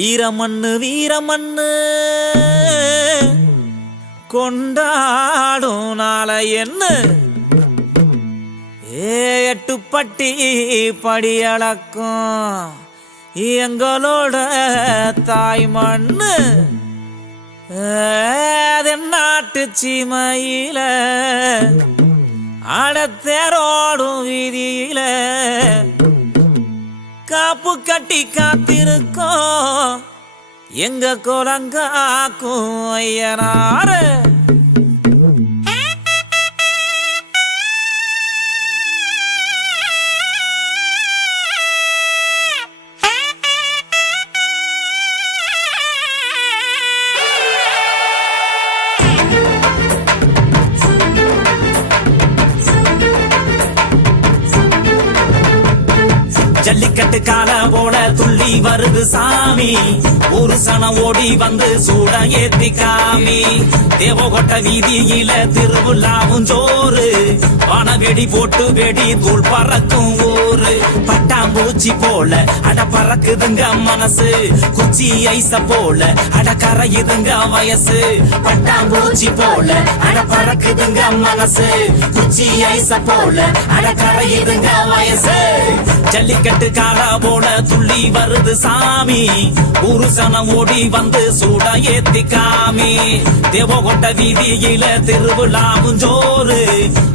ஈரமண்ணு வீரமண்ணு கொண்டாடும் நாளை என்ன எட்டுப்பட்டி படியளக்கும் எங்களோட தாய் மண்ணு நாட்டு சீமையில அடத்தேரோடும் வீதியில காப்பு கட்டி காத்திருக்கோம் எங்க குலங்காக்கும் ஐயனாரு. ஜல்லிக்கட்டு கால போல துள்ளி வருது சாமி, ஒரு சனம் ஓடி வந்து சூட ஏத்தி காமி. தேவகோட்ட வீதியில திருவிழாவும் ஜோறு, வான வெடி போட்டு வெடி தூள் பறக்கும் ஊரு. பட்டாம்பூச்சி போல அட பறக்குதுங்க மனசு, குச்சி ஐச போல அட கரையுதுங்க வயசு. பட்டாம்பூச்சி போல அட பறக்குதுங்க மனசு, குச்சி ஐச போல அட கரையுதுங்க வயசு. ஜல்லிக்கட்டு கால போல துள்ளி வருது சாமி, ஒரு சனம் ஓடி வந்து சூட ஏத்தி காமி. தேவகோட்ட வீதியில திருவிழாவும் ஜோறு,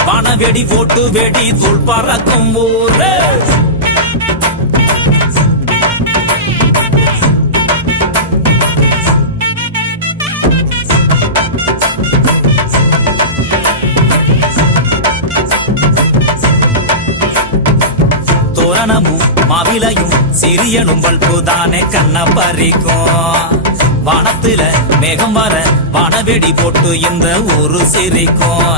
வான வெடி போட்டு வெடி தூள் பறக்கும் ஊரு. தோரணமும் மாவிலையும் சிறியனும் வல்புதானே கண்ண பறிக்கும். வானத்துல மேகம் வர வானவெடி போட்டு இந்த ஊரு சிரிக்கும்.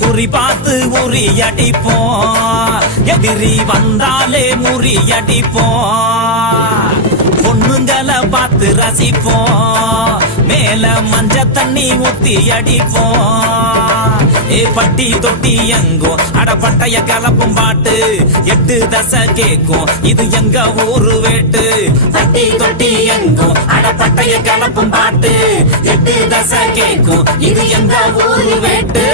குறி பார்த்து உரி அடிப்போம், எதிரி வந்தாலே முறி அடிப்போம். பொண்ணுங்களை பார்த்து ரசிப்போம், மேல மஞ்ச தண்ணி ஊத்தி அடிப்போம். பட்டி தொட்டி எங்கும் அடப்பட்டைய கலப்பும் பாட்டு, எட்டு தசை கேக்கும் இது எங்க ஊரு வேட்டு. பட்டி தொட்டி எங்கும் அடப்பட்டைய கலப்பும் பாட்டு, எட்டு தசை கேக்கும் இது எங்க ஊரு வேட்டு.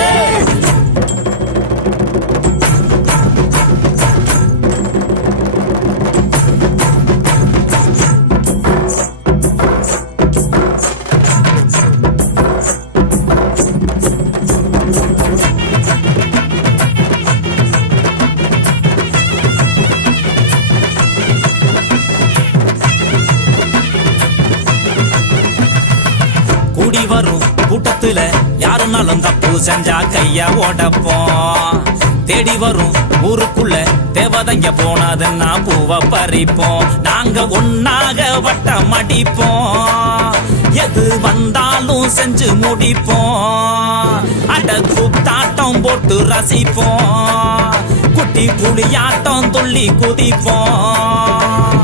கூடி வரும் கூட்டத்துல யாருனாலும் தப்பு செஞ்சா கைய ஓடப்போம். தேடி வரும் ஊருக்குள்ள தேவதைங்க போனதுன்னா பூவ பறிப்போம். நாங்க ஒன்னாக வட்டம் அடிப்போம், எது வந்தாலும் செஞ்சு முடிப்போம். அட கூத்தாட்டம் போட்டு ரசிப்போம், குட்டி புலியாட்டம் துள்ளி குதிப்போம்.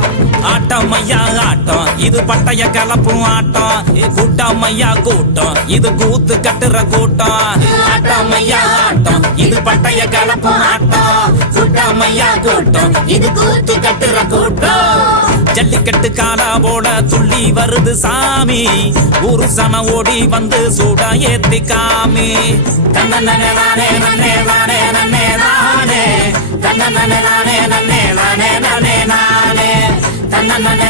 ஆட்டம் ஐயா ஆட்டம் இது பட்டைய கலப்பும் ஆட்டம், கூட்டம் ஐயா கூட்டம் இது கூத்து கட்டுற கூட்டம். ஆட்டம் ஐயா ஆட்டம் இது பட்டைய கலப்பும் ஆட்டம், கூட்டம் ஐயா கூட்டம் இது கூத்து கட்டுற கூட்டம். ஜல்லிக்கட்டு கால போல துள்ளி வருது சாமி, ஒரு சன ஓடி வந்து சூட ஏத்தி காமி. தன்னே நானே நன்னே நானே நன்னே நானே, தன்னே நானே நன்னே நானே நானே நானே, தன்னே நானே